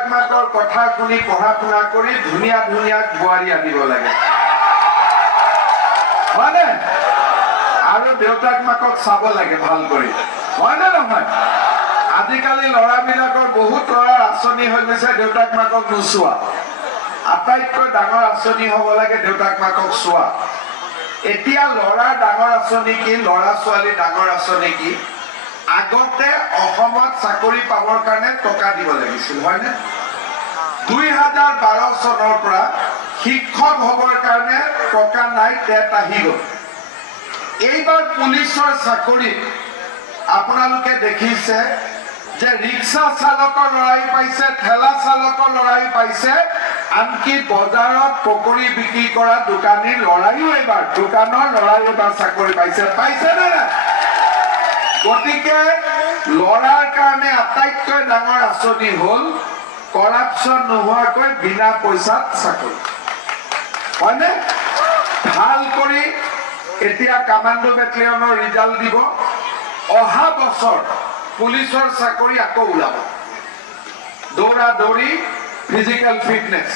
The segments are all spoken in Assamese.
দেউতাক মাকৰ কথা শুনি পঢ়া শুনা কৰি ধুনীয়া ধুনীয়া বোৱাৰী আনিব লাগে হয়নে আৰু দেউতাক মাকক চাব লাগে ভাল কৰি হয়নে নহয় আজিকালি ল'ৰাবিলাকৰ বহুত ল'ৰাৰ আঁচনি হৈ গৈছে দেউতাক মাকক নোচোৱা আটাইতকৈ ডাঙৰ আঁচনি হ'ব লাগে দেউতাক মাকক চোৱা এতিয়া ল'ৰাৰ ডাঙৰ আঁচনি কি ল'ৰা ছোৱালী ডাঙৰ আঁচনি কি আগতে অসমত চাকৰি পাবৰ কাৰণে টকা দিব লাগিছিল হয়নে 2012 চনৰ পৰা শিক্ষক হ'বৰ কাৰণে টকা নাই টেট আহি গ'ল এইবাৰ পুলিচৰ চাকৰি আপোনালোকে দেখিছে যে ৰিক্সা চালকৰ লৰাই পাইছে ঠেলা চালকৰ লৰাই পাইছে আনকি বজাৰত পকৰি বিক্ৰী কৰা দোকানীৰ লৰাইও এবাৰ দোকানৰ লৰাই এবাৰ চাকৰি পাইছে নে গতিকে লৰাৰ কাৰণে আটাইতকৈ ডাঙৰ আঁচনি হ'ল কৰাপশ্যন নোহোৱাকৈ বিনা পইচাত চাকৰি হয়নে ভাল কৰি এতিয়া কামাণ্ডো বেটেলিয়নৰ ৰিজাল্ট দিব অহা বছৰ পুলিচৰ চাকৰি আকৌ ওলাব দৌৰা দৌৰি ফিজিক্যাল ফিটনেস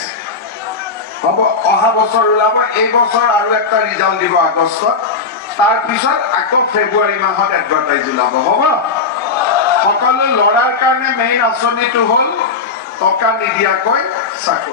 হ'ব অহা বছৰ ওলাব এই বছৰ আৰু একটা ৰিজাল্ট দিব আগষ্টত তাৰ পিছত আকৌ ফেব্ৰুৱাৰী মাহত এডভাৰটাইজ ওলাব হ'ব সকলো লৰাৰ কাৰণে মেইন আঁচনিটো হ'ল টকা নিদিয়াকৈ চাকৰি